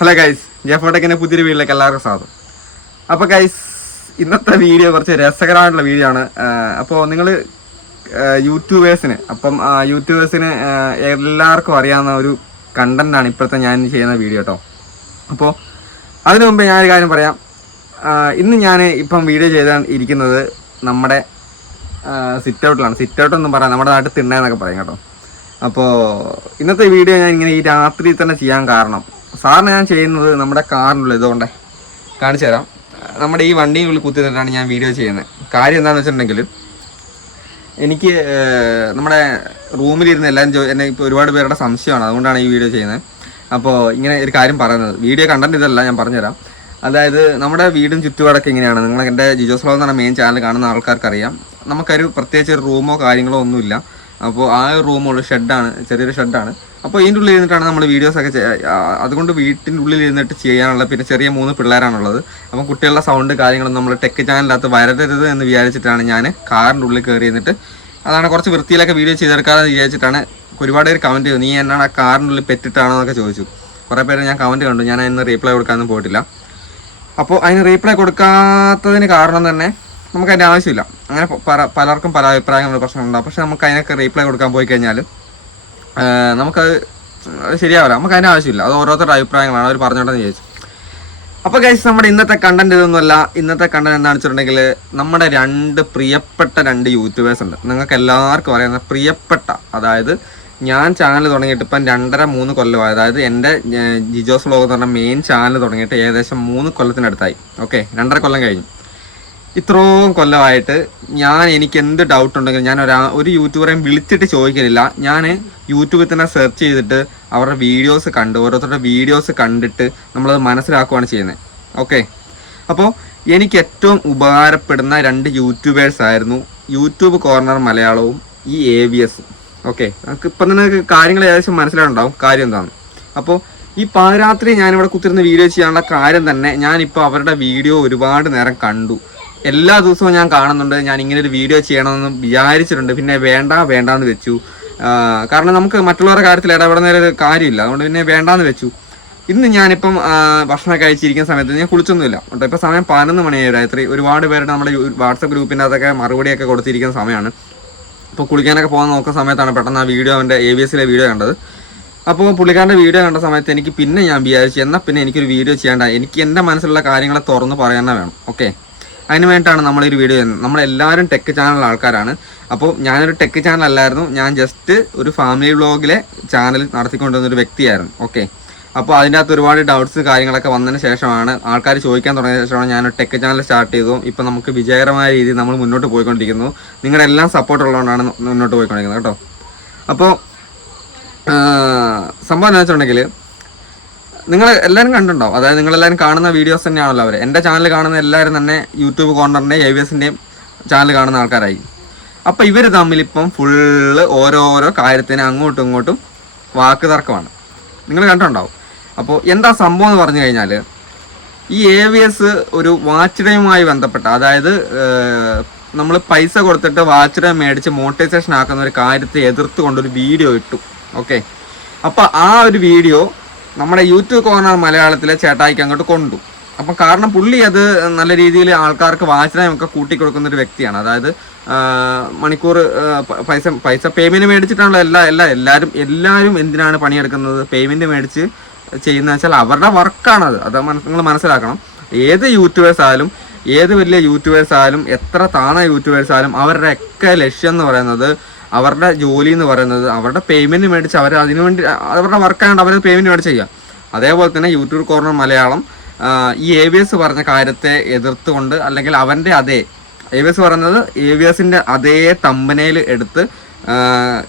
Hello guys ജെഫോട്ടക്കിന്റെ പുതിയൊരു വീട്ടിലേക്ക് എല്ലാവർക്കും സ്വാഗതം. അപ്പോൾ ഗൈസ് ഇന്നത്തെ വീഡിയോ കുറച്ച് രസകരമായിട്ടുള്ള വീഡിയോ ആണ്. അപ്പോൾ നിങ്ങൾ യൂട്യൂബേഴ്സിന് അപ്പം യൂട്യൂബേഴ്സിന് എല്ലാവർക്കും അറിയാവുന്ന ഒരു കണ്ടന്റാണ് ഇപ്പോഴത്തെ ഞാൻ ചെയ്യുന്ന വീഡിയോ കേട്ടോ അപ്പോൾ അതിനു മുമ്പ് ഞാനൊരു കാര്യം പറയാം. ഇന്ന് ഞാൻ ഇപ്പം വീഡിയോ ചെയ്താൽ ഇരിക്കുന്നത് നമ്മുടെ സിറ്റ് ഔട്ടിലാണ് സിറ്റ് ഔട്ട് ഒന്നും പറയാം. നമ്മുടെ നാട്ടിൽ തിണ്ണയെന്നൊക്കെ പറയും കേട്ടോ. അപ്പോൾ ഇന്നത്തെ വീഡിയോ ഞാൻ ഇങ്ങനെ ഈ രാത്രി തന്നെ ചെയ്യാൻ കാരണം സാറിന് ഞാൻ ചെയ്യുന്നത് നമ്മുടെ കാറിനുള്ളിൽ ഇതുകൊണ്ടേ. കാണിച്ചു തരാം. നമ്മുടെ ഈ വണ്ടിയുള്ളിൽ കുത്തി നിന്നിട്ടാണ് ഞാൻ വീഡിയോ ചെയ്യുന്നത്. കാര്യം എന്താണെന്ന് വെച്ചിട്ടുണ്ടെങ്കിൽ എനിക്ക് നമ്മുടെ റൂമിലിരുന്ന് എല്ലാം ചോ എന്നെ ഇപ്പോൾ ഒരുപാട് പേരുടെ സംശയമാണ്. അതുകൊണ്ടാണ് ഈ വീഡിയോ ചെയ്യുന്നത്. അപ്പോൾ ഇങ്ങനെ ഒരു കാര്യം പറയുന്നത്. വീഡിയോ കണ്ടന്റ് ഇതല്ല ഞാൻ പറഞ്ഞുതരാം. അതായത് നമ്മുടെ വീടും ചുറ്റുപാടൊക്കെ ഇങ്ങനെയാണ്. നിങ്ങൾ എന്റെ ജിജോസ് എന്നാണ് മെയിൻ ചാനൽ കാണുന്ന ആൾക്കാർക്ക് അറിയാം നമുക്കൊരു പ്രത്യേകിച്ച് ഒരു റൂമോ കാര്യങ്ങളോ ഒന്നുമില്ല. അപ്പോൾ ആ ഒരു റൂമുള്ള ഷെഡാണ് ചെറിയൊരു ഷെഡാണ്. അപ്പോൾ ഇതിന്റെ ഉള്ളിൽ ഇരുന്നിട്ടാണ് നമ്മൾ വീഡിയോസ് ഒക്കെ അതുകൊണ്ട് വീട്ടിന്റെ ഉള്ളിൽ ഇരുന്നിട്ട് ചെയ്യാനുള്ള പിന്നെ ചെറിയ മൂന്ന് പിള്ളേരാണുള്ളത്. അപ്പം കുട്ടികളുടെ സൗണ്ട് കാര്യങ്ങളൊന്നും നമ്മൾ ടെക് ചാനലിനകത്ത് വരരുത് എന്ന് വിചാരിച്ചിട്ടാണ് ഞാൻ കാറിന്റെ ഉള്ളിൽ കയറി ഇരുന്നിട്ട്. അതാണ് കുറച്ച് വൃത്തിയിലൊക്കെ വീഡിയോ ചെയ്തെടുക്കാമെന്ന് വിചാരിച്ചിട്ടാണ് ഒരുപാട് പേര് കമന്റ് ചെയ്തു. നീ എന്നാണ് ആ കാറിന്റെ ഉള്ളിൽ പെറ്റിട്ടാണോ എന്നൊക്കെ ചോദിച്ചു. കുറേ പേര് ഞാൻ കമന്റ് കണ്ടു. ഞാൻ അതിന് റീപ്ലൈ കൊടുക്കാനൊന്നും പോയിട്ടില്ല. അപ്പോൾ അതിന് റീപ്ലൈ കൊടുക്കാത്തതിന് കാരണം തന്നെ നമുക്ക് അതിന്റെ ആവശ്യമില്ല. അങ്ങനെ പല പലർക്കും പല അഭിപ്രായങ്ങളുടെ പ്രശ്നമുണ്ടാകും പക്ഷേ നമുക്ക് അതിനൊക്കെ റീപ്ലൈ കൊടുക്കാൻ പോയി കഴിഞ്ഞാൽ നമുക്കത് ശരിയാവില്ല. നമുക്ക് അതിന്റെ ആവശ്യമില്ല. അത് ഓരോരുത്തരുടെ അഭിപ്രായങ്ങളാണ്. അവർ പറഞ്ഞോട്ടെന്ന് ചോദിച്ചു അപ്പോൾ കഴിച്ച് നമ്മുടെ ഇന്നത്തെ കണ്ടന്റ് ഇതൊന്നുമല്ല. ഇന്നത്തെ കണ്ടന്റ് എന്താണെന്ന് വെച്ചിട്ടുണ്ടെങ്കിൽ നമ്മുടെ രണ്ട് പ്രിയപ്പെട്ട രണ്ട് യൂട്യൂബേഴ്സ് ഉണ്ട്. നിങ്ങൾക്ക് എല്ലാവർക്കും അറിയാവുന്ന പ്രിയപ്പെട്ട അതായത് ഞാൻ ചാനൽ തുടങ്ങിയിട്ട് ഇപ്പം രണ്ടര മൂന്ന് കൊല്ലമായി അതായത് എന്റെ ജിജോസ് വ്ലോഗ് എന്ന് പറഞ്ഞ മെയിൻ ചാനൽ തുടങ്ങിയിട്ട് ഏകദേശം മൂന്ന് കൊല്ലത്തിനടുത്തായി. ഓക്കെ രണ്ടര കൊല്ലം കഴിഞ്ഞു. ഇത്രയും കൊല്ലമായിട്ട് ഞാൻ എനിക്ക് എന്ത് ഡൗട്ട് ഉണ്ടെങ്കിലും ഞാൻ ഒരാ ഒരു യൂട്യൂബറെയും വിളിച്ചിട്ട് ചോദിക്കുന്നില്ല ഞാൻ യൂട്യൂബിൽ തന്നെ സെർച്ച് ചെയ്തിട്ട് അവരുടെ വീഡിയോസ് കണ്ട് ഓരോരുത്തരുടെ വീഡിയോസ് കണ്ടിട്ട് നമ്മളത് മനസ്സിലാക്കുകയാണ് ചെയ്യുന്നത് ഓക്കെ അപ്പോൾ എനിക്ക് ഏറ്റവും ഉപകാരപ്പെടുന്ന രണ്ട് യൂട്യൂബേഴ്സ് ആയിരുന്നു യൂട്യൂബ് കോർണർ മലയാളവും ഈ എ വി എസും ഓക്കെ നമുക്ക് ഇപ്പം തന്നെ കാര്യങ്ങൾ ഏകദേശം മനസ്സിലായിട്ടുണ്ടാവും. കാര്യം എന്താണ് അപ്പോൾ ഈ പാതിരാത്രി ഞാനിവിടെ കുത്തിരുന്ന് വീഡിയോ ചെയ്യാനുള്ള കാര്യം തന്നെ ഞാനിപ്പോൾ അവരുടെ വീഡിയോ ഒരുപാട് നേരം കണ്ടു. എല്ലാ ദിവസവും ഞാൻ കാണുന്നുണ്ട്. ഞാൻ ഇങ്ങനെ ഒരു വീഡിയോ ചെയ്യണമെന്ന് വിചാരിച്ചിട്ടുണ്ട്. പിന്നെ വേണ്ട വേണ്ടാന്ന് വെച്ചു. കാരണം നമുക്ക് മറ്റുള്ളവരുടെ കാര്യത്തിൽ ഇടപെടുന്ന ഒരു കാര്യമില്ല. അതുകൊണ്ട് പിന്നെ വേണ്ടാന്ന് വെച്ചു. ഇന്ന് ഞാനിപ്പം ഭക്ഷണം കഴിച്ചിരിക്കുന്ന സമയത്ത് ഞാൻ കുളിച്ചൊന്നുമില്ല. കേട്ടോ ഇപ്പം സമയം പതിനൊന്ന് മണിയായി രാത്രി. ഒരുപാട് പേരുടെ നമ്മുടെ വാട്സപ്പ് ഗ്രൂപ്പിന്റെ അതൊക്കെ മറുപടിയൊക്കെ കൊടുത്തിരിക്കുന്ന സമയമാണ്. ഇപ്പോൾ കുളിക്കാനൊക്കെ പോകാൻ നോക്കുന്ന സമയത്താണ് പെട്ടെന്ന് ആ വീഡിയോ അവന്റെ എ ബി എസിലെ വീഡിയോ കണ്ടത്. അപ്പോൾ പുള്ളിക്കാരന്റെ വീഡിയോ കണ്ട സമയത്ത് എനിക്ക് പിന്നെ ഞാൻ വിചാരിച്ചു എന്നാൽ പിന്നെ എനിക്കൊരു വീഡിയോ ചെയ്യേണ്ട. എനിക്ക് എന്റെ മനസ്സിലുള്ള കാര്യങ്ങളെ തുറന്ന് പറയാനേ വേണം. ഓക്കെ അതിന് വേണ്ടിയിട്ടാണ് നമ്മളൊരു വീഡിയോ ചെയ്യുന്നത്. നമ്മളെല്ലാവരും ടെക് ചാനൽ ആൾക്കാരാണ്. അപ്പോൾ ഞാനൊരു ടെക് ചാനൽ അല്ലായിരുന്നു. ഞാൻ ജസ്റ്റ് ഒരു ഫാമിലി വ്ളോഗിലെ ചാനൽ നടത്തിക്കൊണ്ടുവന്ന ഒരു വ്യക്തിയായിരുന്നു. ഓക്കെ അപ്പോൾ അതിന്റെ അകത്ത് ഒരുപാട് ഡൗട്ട്സ് കാര്യങ്ങളൊക്കെ വന്നതിന് ശേഷമാണ് ആൾക്കാർ ചോദിക്കാൻ തുടങ്ങിയ ശേഷമാണ് ഞാൻ ടെക് ചാനൽ സ്റ്റാർട്ട് ചെയ്തു. ഇപ്പം നമുക്ക് വിജയകരമായ രീതിയിൽ നമ്മൾ മുന്നോട്ട് പോയിക്കൊണ്ടിരിക്കുന്നു. നിങ്ങളുടെ എല്ലാം സപ്പോർട്ട് ഉള്ളതുകൊണ്ടാണ് മുന്നോട്ട് പോയിക്കൊണ്ടിരിക്കുന്നത് കേട്ടോ. അപ്പോൾ സംഭവം എന്ന് വെച്ചിട്ടുണ്ടെങ്കിൽ നിങ്ങൾ എല്ലാവരും കണ്ടിട്ടുണ്ടാവും. അതായത് നിങ്ങൾ നിങ്ങളെല്ലാവരും കാണുന്ന വീഡിയോസ് തന്നെയാണല്ലോ അവർ എന്റെ ചാനൽ കാണുന്ന എല്ലാവരും തന്നെ യൂട്യൂബ് കോർണറിന്റെയും എ വി എസിന്റെയും ചാനൽ കാണുന്ന ആൾക്കാരായി. അപ്പോൾ ഇവർ തമ്മിൽ ഇപ്പം ഫുള്ള് ഓരോരോ കാര്യത്തിന് അങ്ങോട്ടും ഇങ്ങോട്ടും വാക്ക് തർക്കമാണ്. നിങ്ങൾ കണ്ടിട്ടുണ്ടാവും. അപ്പോൾ എന്താ സംഭവം എന്ന് പറഞ്ഞു കഴിഞ്ഞാൽ ഈ എ വി എസ് ഒരു വാച്ച് ടൈമുമായി ബന്ധപ്പെട്ട അതായത് നമ്മൾ പൈസ കൊടുത്തിട്ട് വാച്ച് ടൈം മേടിച്ച് മോട്ടിവേഷൻ ആക്കുന്ന ഒരു കാര്യത്തെ എതിർത്ത് കൊണ്ടൊരു വീഡിയോ ഇട്ടു. ഓക്കെ അപ്പോൾ ആ ഒരു വീഡിയോ നമ്മുടെ യൂട്യൂബ് കോർണർ മലയാളത്തിലെ ചേട്ടായിക്ക് അങ്ങോട്ട് കൊണ്ടു. അപ്പം കാരണം പുള്ളി അത് നല്ല രീതിയിൽ ആൾക്കാർക്ക് ഒക്കെ കൂട്ടിക്കൊടുക്കുന്ന ഒരു വ്യക്തിയാണ്. അതായത് മണിക്കൂർ പൈസ പൈസ പേയ്മെന്റ് മേടിച്ചിട്ടാണല്ലോ എല്ലാ എല്ലാ എല്ലാവരും എല്ലാവരും എന്തിനാണ് പണിയെടുക്കുന്നത്? പേയ്മെന്റ് മേടിച്ച് ചെയ്യുന്നത് വെച്ചാൽ അവരുടെ വർക്കാണത് അത് നിങ്ങൾ മനസ്സിലാക്കണം. ഏത് യൂട്യൂബേഴ്സ് ആയാലും ഏത് വലിയ യൂട്യൂബേഴ്സ് ആയാലും എത്ര താണ യൂട്യൂബേഴ്സ് ആയാലും അവരുടെ ഒക്കെ ലക്ഷ്യം എന്ന് പറയുന്നത് അവരുടെ ജോലി എന്ന് പറയുന്നത് അവരുടെ പേയ്മെന്റ് മേടിച്ച് അവർ അതിനുവേണ്ടി അവരുടെ വർക്കായതുകൊണ്ട് അവർ പേയ്മെന്റ് മേടിച്ച് ചെയ്യുക. അതേപോലെ തന്നെ യൂട്യൂബ് കോർണർ മലയാളം ഈ എ ബി എസ് പറഞ്ഞ കാര്യത്തെ എതിർത്തുകൊണ്ട് അല്ലെങ്കിൽ അവന്റെ അതേ എ ബി എസ് പറയുന്നത് എ ബി എസിന്റെ അതേ തമ്പനയിൽ എടുത്ത്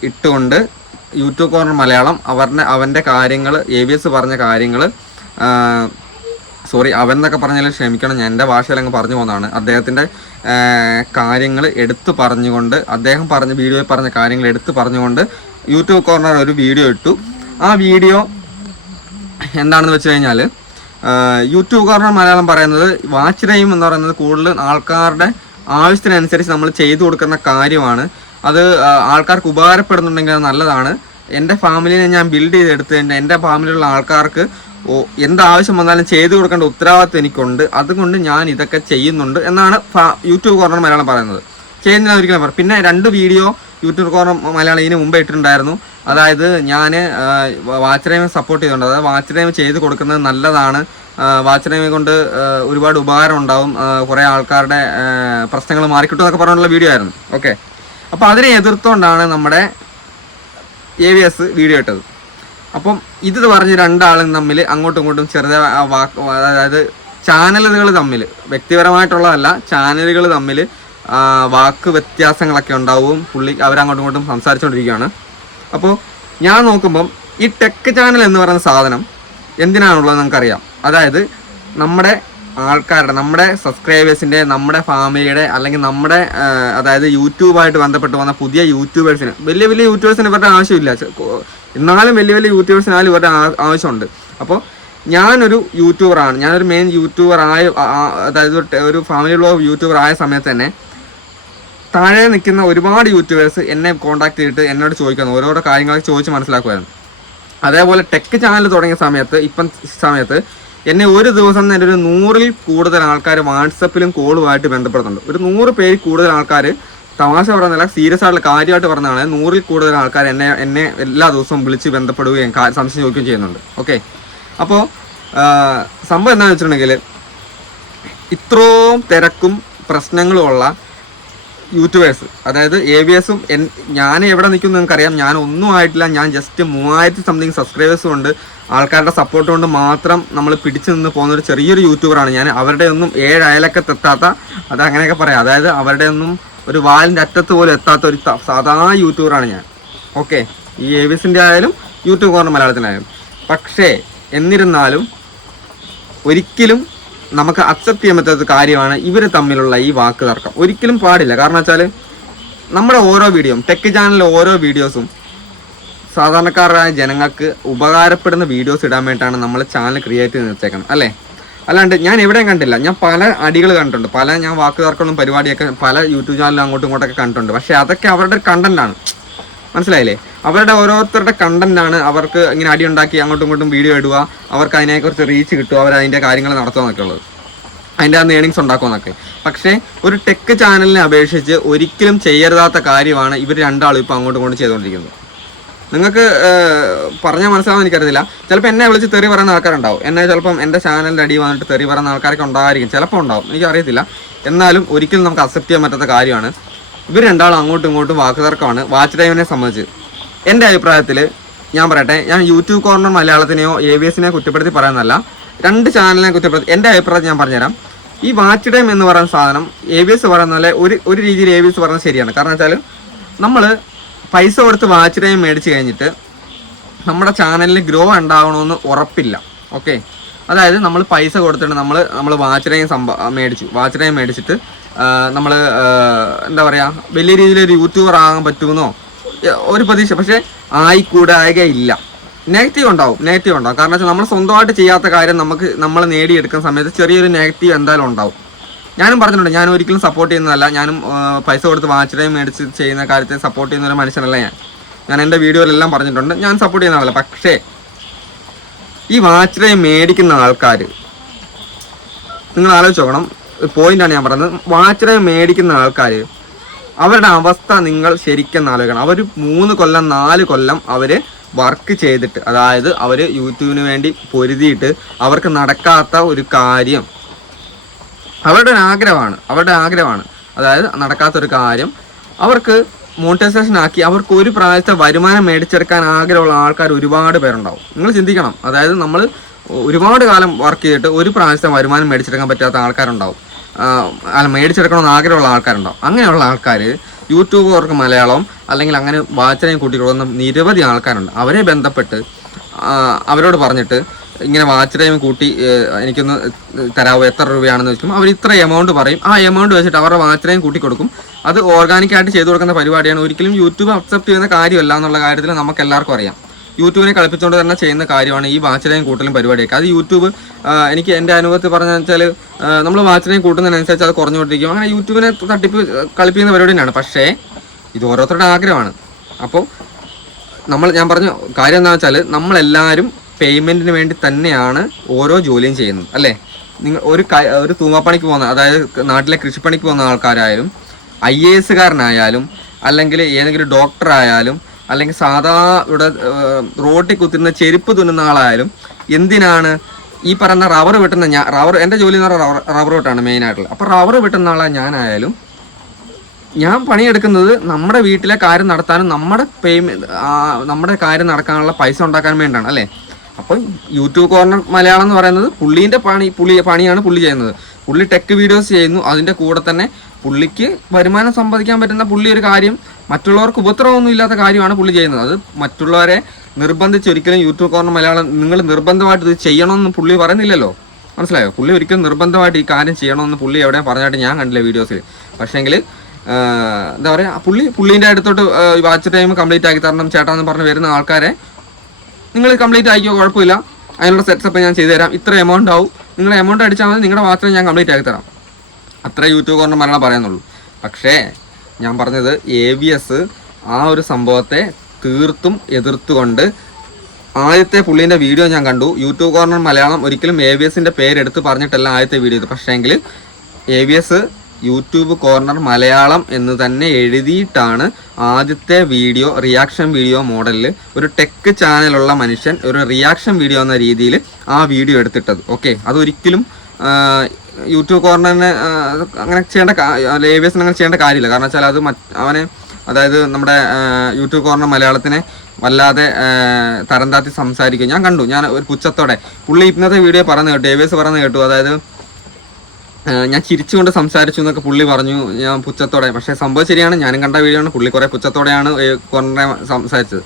ഇട്ടുകൊണ്ട് യൂട്യൂബ് കോർണർ മലയാളം അവരുടെ അവന്റെ കാര്യങ്ങൾ എ ബി എസ് പറഞ്ഞ കാര്യങ്ങൾ സോറി അവൻ എന്നൊക്കെ പറഞ്ഞാൽ ക്ഷമിക്കണം. ഞാൻ എന്റെ ഭാഷയിൽ അങ്ങ് പറഞ്ഞു പോകുന്നതാണ്. അദ്ദേഹത്തിന്റെ കാര്യങ്ങൾ എടുത്തു പറഞ്ഞുകൊണ്ട് അദ്ദേഹം പറഞ്ഞ വീഡിയോയിൽ പറഞ്ഞ കാര്യങ്ങൾ എടുത്തു പറഞ്ഞുകൊണ്ട് യൂട്യൂബ് കോർണർ ഒരു വീഡിയോ ഇട്ടു. ആ വീഡിയോ എന്താണെന്ന് വെച്ച് കഴിഞ്ഞാൽ യൂട്യൂബ് കോർണർ മലയാളം പറയുന്നത് വാച്ച് ടൈം എന്ന് പറയുന്നത് കൂടുതൽ ആൾക്കാരുടെ ആവശ്യത്തിനനുസരിച്ച് നമ്മൾ ചെയ്തു കൊടുക്കുന്ന കാര്യമാണ്. അത് ആൾക്കാർക്ക് ഉപകാരപ്പെടുന്നുണ്ടെങ്കിൽ നല്ലതാണ്. എന്റെ ഫാമിലിനെ ഞാൻ ബിൽഡ് ചെയ്തെടുത്ത് എന്റെ ഫാമിലിയിലുള്ള ആൾക്കാർക്ക് ഓ എന്താവശ്യം വന്നാലും ചെയ്തു കൊടുക്കേണ്ട ഉത്തരവാദിത്വം എനിക്കുണ്ട്. അതുകൊണ്ട് ഞാൻ ഇതൊക്കെ ചെയ്യുന്നുണ്ട് എന്നാണ് യൂട്യൂബ് കോർണർ മലയാളം പറയുന്നത്. ചെയ്യുന്നില്ല ഒരിക്കലും പറയും പിന്നെ രണ്ട് വീഡിയോ യൂട്യൂബ് കോർണർ മലയാളം ഇതിന് മുമ്പ് ഇട്ടിട്ടുണ്ടായിരുന്നു. അതായത് ഞാൻ വാച്ച് ടൈം സപ്പോർട്ട് ചെയ്തിട്ടുണ്ട് അതായത് വാച്ച് ടൈം ചെയ്ത് കൊടുക്കുന്നത് നല്ലതാണ്. വാച്ച് കൊണ്ട് ഒരുപാട് ഉപകാരം ഉണ്ടാവും. കുറേ ആൾക്കാരുടെ പ്രശ്നങ്ങൾ മാറിക്കിട്ടും എന്നൊക്കെ പറഞ്ഞുള്ള വീഡിയോ ആയിരുന്നു. ഓക്കെ. അപ്പോൾ അതിനെ എതിർത്തുകൊണ്ടാണ് നമ്മുടെ എ വീഡിയോ ഇട്ടത്. അപ്പം ഇത് പറഞ്ഞ് രണ്ടാളും തമ്മിൽ അങ്ങോട്ടും ഇങ്ങോട്ടും ചെറുതായ അതായത് ചാനലുകൾ തമ്മിൽ വ്യക്തിപരമായിട്ടുള്ളതല്ല ചാനലുകൾ തമ്മിൽ വാക്ക് വ്യത്യാസങ്ങളൊക്കെ ഉണ്ടാവും. പുള്ളി അവരങ്ങോട്ടും ഇങ്ങോട്ടും സംസാരിച്ചുകൊണ്ടിരിക്കുകയാണ് അപ്പോൾ ഞാൻ നോക്കുമ്പം ഈ ടെക് ചാനൽ എന്ന് പറയുന്ന സാധനം എന്തിനാണുള്ളത് നമുക്കറിയാം. അതായത് നമ്മുടെ ആൾക്കാരുടെ നമ്മുടെ സബ്സ്ക്രൈബേഴ്സിന്റെ നമ്മുടെ ഫാമിലിയുടെ അല്ലെങ്കിൽ നമ്മുടെ അതായത് യൂട്യൂബായിട്ട് ബന്ധപ്പെട്ട് വന്ന പുതിയ യൂട്യൂബേഴ്സിന് വലിയ വലിയ യൂട്യൂബേഴ്സിന് ഇവരുടെ ആവശ്യമില്ല. എന്നാലും വലിയ വലിയ യൂട്യൂബേഴ്സിനാലും ഇവരുടെ ആവശ്യമുണ്ട്. അപ്പോൾ ഞാനൊരു യൂട്യൂബറാണ്. ഞാനൊരു മെയിൻ യൂട്യൂബർ ആയ അതായത് ഒരു ഫാമിലി ബ്ലോഗ് യൂട്യൂബർ ആയ സമയത്ത് തന്നെ താഴെ നിൽക്കുന്ന ഒരുപാട് യൂട്യൂബേഴ്സ് എന്നെ കോൺടാക്ട് ചെയ്തിട്ട് എന്നോട് ചോദിക്കുന്നു. ഓരോരോ കാര്യങ്ങളൊക്കെ ചോദിച്ച് മനസ്സിലാക്കുമായിരുന്നു അതേപോലെ ടെക് ചാനൽ തുടങ്ങിയ സമയത്ത് ഇപ്പം സമയത്ത് എന്നെ ഒരു ദിവസം തന്നെ ഒരു നൂറിൽ കൂടുതൽ ആൾക്കാർ വാട്സപ്പിലും കോളുമായിട്ട് ബന്ധപ്പെടുന്നുണ്ട്. ഒരു നൂറ് പേര് കൂടുതൽ ആൾക്കാർ തമാശ പറയുന്നില്ല സീരിയസ് ആയിട്ടുള്ള കാര്യമായിട്ട് പറഞ്ഞതാണ് നൂറിൽ കൂടുതൽ ആൾക്കാർ എന്നെ എന്നെ എല്ലാ ദിവസവും വിളിച്ച് ബന്ധപ്പെടുകയും സംശയം ചോദിക്കുകയും ചെയ്യുന്നുണ്ട്. ഓക്കെ അപ്പോൾ സംഭവം എന്താണെന്ന് വെച്ചിട്ടുണ്ടെങ്കിൽ ഇത്രയും തിരക്കും പ്രശ്നങ്ങളുമുള്ള യൂട്യൂബേഴ്സ് അതായത് എ ബി എസും ഞാൻ എവിടെ നിൽക്കും നിങ്ങൾക്കറിയാം. ഞാൻ ഒന്നും ആയിട്ടില്ല. ഞാൻ ജസ്റ്റ് മൂവായിരത്തി സംതിങ് സബ്സ്ക്രൈബേഴ്സും കൊണ്ട് ആൾക്കാരുടെ സപ്പോർട്ട് കൊണ്ട് മാത്രം നമ്മൾ പിടിച്ചു നിന്ന് പോകുന്ന ഒരു ചെറിയൊരു യൂട്യൂബറാണ് ഞാൻ. അവരുടെ ഒന്നും ഏഴ് അയലക്കത്ത് എത്താത്ത അത് അങ്ങനെയൊക്കെ പറയാം. അതായത് അവരുടെ ഒന്നും ഒരു വാലിന്റെ അറ്റത്ത് പോലും എത്താത്ത ഒരു സാധാരണ യൂട്യൂബറാണ് ഞാൻ. ഓക്കെ ഈ എ വിസിന്റെ ആയാലും യൂട്യൂബ് കോർണർ മലയാളത്തിലായാലും പക്ഷേ എന്നിരുന്നാലും ഒരിക്കലും നമുക്ക് അക്സെപ്റ്റ് ചെയ്യാൻ പറ്റാത്ത കാര്യമാണ് ഇവർ തമ്മിലുള്ള ഈ വാക്ക് തർക്കം. ഒരിക്കലും പാടില്ല. കാരണം വെച്ചാൽ നമ്മുടെ ഓരോ വീഡിയോയും ടെക് ചാനലിലെ ഓരോ വീഡിയോസും സാധാരണക്കാരായ ജനങ്ങൾക്ക് ഉപകാരപ്പെടുന്ന വീഡിയോസ് ഇടാൻ വേണ്ടിയിട്ടാണ് നമ്മൾ ചാനൽ ക്രിയേറ്റ് ചെയ്ത് വെച്ചേക്കുന്നത് അല്ലേ? അല്ലാണ്ട് ഞാൻ എവിടെയും കണ്ടില്ല. ഞാൻ പല അടികൾ കണ്ടിട്ടുണ്ട്. പല ഞാൻ വാക്ക് തർക്കങ്ങളും പരിപാടിയൊക്കെ പല യൂട്യൂബ് ചാനലും അങ്ങോട്ടും ഇങ്ങോട്ടൊക്കെ കണ്ടിട്ടുണ്ട്. പക്ഷേ അതൊക്കെ അവരുടെ കണ്ടന്റാണ് മനസ്സിലായില്ലേ? അവരുടെ ഓരോരുത്തരുടെ കണ്ടന്റ് ആണ് അവർക്ക് ഇങ്ങനെ അടി ഉണ്ടാക്കി അങ്ങോട്ടും ഇങ്ങോട്ടും വീഡിയോ ഇടുക. അവർക്ക് അതിനെക്കുറിച്ച് റീച്ച് കിട്ടുക. അവർ അതിന്റെ കാര്യങ്ങൾ നടത്തുക ഉള്ളത്. അതിന്റെ അന്ന് ഏണിങ്സ് ഉണ്ടാക്കുമെന്നൊക്കെ. പക്ഷേ ഒരു ടെക് ചാനലിനെ അപേക്ഷിച്ച് ഒരിക്കലും ചെയ്യരുതാത്ത കാര്യമാണ് ഇവർ രണ്ടാളും ഇപ്പോൾ അങ്ങോട്ടും ഇങ്ങോട്ടും ചെയ്തുകൊണ്ടിരിക്കുന്നത്. നിങ്ങൾക്ക് പറഞ്ഞാൽ മനസ്സിലാവാൻ എനിക്കറിയില്ല ചിലപ്പോൾ എന്നെ വിളിച്ച് തെറി പറയുന്ന ആൾക്കാരുണ്ടാവും. എന്നെ ചിലപ്പം എന്റെ ചാനലിന്റെ അടി വന്നിട്ട് തെറി പറയുന്ന ആൾക്കാരൊക്കെ ഉണ്ടായിരിക്കും. ചിലപ്പോൾ ഉണ്ടാവും. എനിക്കറിയത്തില്ല. എന്നാലും ഒരിക്കലും നമുക്ക് അക്സെപ്റ്റ് ചെയ്യാൻ പറ്റാത്ത കാര്യമാണ്. ഇവർ രണ്ടാളും അങ്ങോട്ടും ഇങ്ങോട്ടും വാക്കുതർക്കമാണ്. വാച്ച് ടൈമിനെ സംബന്ധിച്ച്. എന്റെ അഭിപ്രായത്തിൽ ഞാൻ പറയട്ടെ ഞാൻ യൂട്യൂബ് കോർണർ മലയാളത്തിനെയോ എ വി എസിനെയോ കുറ്റപ്പെടുത്തി പറയുന്നതല്ല. രണ്ട് ചാനലിനെ കുറ്റപ്പെടുത്തി എന്റെ അഭിപ്രായം ഞാൻ പറഞ്ഞുതരാം. ഈ വാച്ച് ടൈം എന്ന് പറയുന്ന സാധനം എ ബി എസ് പറയുന്ന ഒരു ഒരു രീതിയിൽ എ ബി എസ് പറയുന്നത് ശരിയാണ്. കാരണം വെച്ചാൽ നമ്മൾ പൈസ കൊടുത്ത് വാച്ച് ടൈം മേടിച്ച് കഴിഞ്ഞിട്ട് നമ്മുടെ ചാനലിൽ ഗ്രോ ഉണ്ടാവണമെന്ന് ഉറപ്പില്ല. ഓക്കെ അതായത് നമ്മൾ പൈസ കൊടുത്തിട്ട് നമ്മൾ നമ്മൾ വാച്ച് ടൈം സംഭ മേടിച്ചു. വാച്ച് ടൈം മേടിച്ചിട്ട് നമ്മൾ എന്താ പറയുക വലിയ രീതിയിൽ ഒരു യൂട്യൂബർ ആകാൻ പറ്റുമെന്നോ? ഒരു പ്രതീക്ഷ. പക്ഷേ ആയിക്കൂടായകയില്ല നെഗറ്റീവ് ഉണ്ടാവും നെഗറ്റീവ് ഉണ്ടാവും. കാരണം വെച്ചാൽ നമ്മൾ സ്വന്തമായിട്ട് ചെയ്യാത്ത കാര്യം നമുക്ക് നമ്മൾ നേടിയെടുക്കുന്ന സമയത്ത് ചെറിയൊരു നെഗറ്റീവ് എന്തായാലും ഉണ്ടാവും. ഞാനും പറഞ്ഞിട്ടുണ്ട് ഞാൻ ഒരിക്കലും സപ്പോർട്ട് ചെയ്യുന്നതല്ല. ഞാനും പൈസ കൊടുത്ത് വാച്ചിടേയും മേടിച്ച് ചെയ്യുന്ന കാര്യത്തെ സപ്പോർട്ട് ചെയ്യുന്ന ഒരു മനുഷ്യനല്ല ഞാൻ. ഞാൻ എന്റെ വീഡിയോയിലെല്ലാം പറഞ്ഞിട്ടുണ്ട് ഞാൻ സപ്പോർട്ട് ചെയ്യുന്ന ആളല്ല. പക്ഷേ ഈ വാച്ച് മേടിക്കുന്ന ആൾക്കാർ നിങ്ങൾ ആലോചിച്ച് നോക്കണം. പോയിന്റാണ് ഞാൻ പറയുന്നത് വാച്ച് മേടിക്കുന്ന ആൾക്കാർ അവരുടെ അവസ്ഥ നിങ്ങൾ ശരിക്കും ആലോചിക്കണം. അവർ മൂന്ന് കൊല്ലം നാല് കൊല്ലം അവർ വർക്ക് ചെയ്തിട്ട് അതായത് അവർ യൂട്യൂബിന് വേണ്ടി പൊരുതിയിട്ട് അവർക്ക് നടക്കാത്ത ഒരു കാര്യം. അവരുടെ ആഗ്രഹമാണ് അവരുടെ ആഗ്രഹമാണ്. അതായത് നടക്കാത്തൊരു കാര്യം. അവർക്ക് മോണിറ്റൈസേഷൻ ആക്കി അവർക്ക് ഒരു പ്രാവശ്യത്തെ വരുമാനം മേടിച്ചെടുക്കാൻ ആഗ്രഹമുള്ള ആൾക്കാർ ഒരുപാട് പേരുണ്ടാവും. നിങ്ങൾ ചിന്തിക്കണം. അതായത് നമ്മൾ ഒരുപാട് കാലം വർക്ക് ചെയ്തിട്ട് ഒരു പ്രാവശ്യത്തെ വരുമാനം മേടിച്ചെടുക്കാൻ പറ്റാത്ത ആൾക്കാരുണ്ടാവും. അല്ല മേടിച്ചെടുക്കണമെന്ന് ആഗ്രഹമുള്ള ആൾക്കാരുണ്ടാവും. അങ്ങനെയുള്ള ആൾക്കാർ യൂട്യൂബർക്ക് മലയാളം അല്ലെങ്കിൽ അങ്ങനെ വാച്ചറേയും കൂട്ടിക്കൊള്ളുന്ന നിരവധി ആൾക്കാരുണ്ട്. അവരെ ബന്ധപ്പെട്ട് അവരോട് പറഞ്ഞിട്ട് ഇങ്ങനെ വാച്ച് ടൈം കൂട്ടി എനിക്കൊന്ന് തരാവോ? എത്ര രൂപയാണെന്ന് വെച്ചും അവർ ഇത്ര എമൗണ്ട് പറയും. ആ എമൗണ്ട് വെച്ചിട്ട് അവരുടെ വാച്ച് ടൈം കൂട്ടി കൊടുക്കും. അത് ഓർഗാനിക്കായിട്ട് ചെയ്തു കൊടുക്കുന്ന പരിപാടിയാണ്. ഒരിക്കലും യൂട്യൂബ് അക്സെപ്റ്റ് ചെയ്യുന്ന കാര്യമല്ല എന്നുള്ള കാര്യത്തിൽ നമുക്ക് എല്ലാവർക്കും അറിയാം. യൂട്യൂബിനെ കളിപ്പിച്ചുകൊണ്ട് തന്നെ ചെയ്യുന്ന കാര്യമാണ് ഈ വാച്ച് ടൈം കൂട്ടലും പരിപാടിയൊക്കെ. അത് യൂട്യൂബ് എനിക്ക് എന്റെ അനുഭവത്തിൽ പറഞ്ഞു വെച്ചാൽ നമ്മൾ വാച്ച് ടൈം കൂട്ടുന്നതിനനുസരിച്ച് അത് കുറഞ്ഞുകൊണ്ടിരിക്കും അങ്ങനെ യൂട്യൂബിനെ തട്ടിപ്പ് കളിപ്പിക്കുന്ന പരിപാടി തന്നെയാണ്. പക്ഷേ ഇത് ഓരോരുത്തരുടെ ആഗ്രഹമാണ്. അപ്പോൾ നമ്മൾ ഞാൻ പറഞ്ഞു കാര്യം എന്താണെന്ന് വെച്ചാൽ നമ്മളെല്ലാവരും പേയ്മെന്റിന് വേണ്ടി തന്നെയാണ് ഓരോ ജോലിയും ചെയ്യുന്നത് അല്ലേ? നിങ്ങൾ ഒരു ഒരു തൂങ്ങാപ്പണിക്ക് പോകുന്ന അതായത് നാട്ടിലെ കൃഷിപ്പണിക്ക് പോകുന്ന ആൾക്കാരായാലും ഐ എ എസ്സുകാരനായാലും അല്ലെങ്കിൽ ഏതെങ്കിലും ഡോക്ടർ ആയാലും അല്ലെങ്കിൽ സാധാ ഇവിടെ റോട്ടിൽ കുത്തുന്ന ചെരുപ്പ് തുന്നുന്ന ആളായാലും എന്തിനാണ് ഈ പറയുന്ന റബ്ബർ വെട്ടുന്ന ഞാൻ റബ്ബർ എന്റെ ജോലി എന്ന് പറഞ്ഞാൽ റബ്ബർ റബ്ബർ വെട്ടാണ് മെയിൻ ആയിട്ടുള്ളത് അപ്പോൾ റബ്ബർ വെട്ടുന്ന ആളാണ് ഞാനായാലും ഞാൻ പണിയെടുക്കുന്നത് നമ്മുടെ വീട്ടിലെ കാര്യം നടത്താനും നമ്മുടെ പേയ്മെന്റ് നമ്മുടെ കാര്യം നടക്കാനുള്ള പൈസ ഉണ്ടാക്കാൻ വേണ്ടിയാണ് അല്ലേ? അപ്പോൾ യൂട്യൂബ് കോർണർ മലയാളം എന്ന് പറയുന്നത് പുള്ളീന്റെ പണി പുള്ളി പണിയാണ് പുള്ളി ചെയ്യുന്നത്. പുള്ളി ടെക് വീഡിയോസ് ചെയ്യുന്നു. അതിന്റെ കൂടെ തന്നെ പുള്ളിക്ക് വരുമാനം സമ്പാദിക്കാൻ പറ്റുന്ന പുള്ളി ഒരു കാര്യം മറ്റുള്ളവർക്ക് ഉപദ്രവമൊന്നും ഇല്ലാത്ത കാര്യമാണ് പുള്ളി ചെയ്യുന്നത്. അത് മറ്റുള്ളവരെ നിർബന്ധിച്ച് ഒരിക്കലും യൂട്യൂബ് കോർണർ മലയാളം നിങ്ങൾ നിർബന്ധമായിട്ട് ഇത് ചെയ്യണമെന്ന് പുള്ളി പറയുന്നില്ലല്ലോ. മനസ്സിലായോ? പുള്ളി ഒരിക്കലും നിർബന്ധമായിട്ട് ഈ കാര്യം ചെയ്യണമെന്ന് പുള്ളി എവിടെയും പറഞ്ഞായിട്ട് ഞാൻ കണ്ടില്ല വീഡിയോസിൽ. പക്ഷേങ്കിൽ എന്താ പറയുക പുള്ളി പുള്ളീന്റെ അടുത്തോട്ട് വാച്ച് ടൈം കംപ്ലീറ്റ് ആക്കി തരണം ചേട്ടാ എന്ന് പറഞ്ഞ് വരുന്ന ആൾക്കാരെ നിങ്ങൾ കംപ്ലീറ്റ് ആയിക്കോ കുഴപ്പമില്ല. അതിനുള്ള സെറ്റപ്പ് ഞാൻ ചെയ്തു തരാം ഇത്ര എമൗണ്ട് ആവും. നിങ്ങൾ എമൗണ്ട് അടിച്ചാൽ മതി. നിങ്ങളുടെ മാത്രമേ ഞാൻ കംപ്ലീറ്റ് ആക്കി തരാം. അത്ര യൂട്യൂബ് മരണം പറയുന്നുള്ളൂ പക്ഷേ ഞാൻ പറഞ്ഞത് എ ബി എസ് ആ ഒരു സംഭവത്തെ തീർത്തും എതിർത്തുകൊണ്ട് ആദ്യത്തെ പുള്ളീന്റെ വീഡിയോ ഞാൻ കണ്ടു. യൂട്യൂബ് കോർണർ മലയാളം ഒരിക്കലും എ ബി എസിന്റെ പേരെടുത്ത് പറഞ്ഞിട്ടല്ല ആദ്യത്തെ വീഡിയോ ഇത് പക്ഷേങ്കിൽ A B S YouTube corner Malayalam എന്ന് തന്നെ എഴുതിയിട്ടാണ് ആദ്യത്തെ വീഡിയോ റിയാക്ഷൻ വീഡിയോ മോഡലിൽ ഒരു ടെക് ചാനലുള്ള മനുഷ്യൻ ഒരു റിയാക്ഷൻ വീഡിയോ എന്ന രീതിയിൽ ആ വീഡിയോ എടുത്തിട്ടത്. ഓക്കെ അതൊരിക്കലും യൂട്യൂബ് കോർണറിന് അങ്ങനെ ചെയ്യേണ്ട ലേബേഴ്സിന് അങ്ങനെ ചെയ്യേണ്ട കാര്യമില്ല. കാരണം വെച്ചാൽ അത് അവനെ അതായത് നമ്മുടെ യൂട്യൂബ് കോർണർ മലയാളത്തിനെ വല്ലാതെ തരം താത്തി സംസാരിക്കും. ഞാൻ കണ്ടു. ഞാൻ ഒരു പുച്ഛത്തോടെ. പുള്ളി ഇന്നത്തെ വീഡിയോ പറഞ്ഞു കേട്ടു. ഏവേഴ്സ് പറഞ്ഞു കേട്ടു. അതായത് ഞാൻ ചിരിച്ചുകൊണ്ട് സംസാരിച്ചു എന്നൊക്കെ പുള്ളി പറഞ്ഞു. ഞാൻ പുച്ഛത്തോടെ പക്ഷേ സംഭവം ശരിയാണ്. ഞാനും കണ്ട വീഡിയോ ആണ്. പുള്ളി കുറേ പുച്ചത്തോടെയാണ് കുറേ സംസാരിച്ചത്.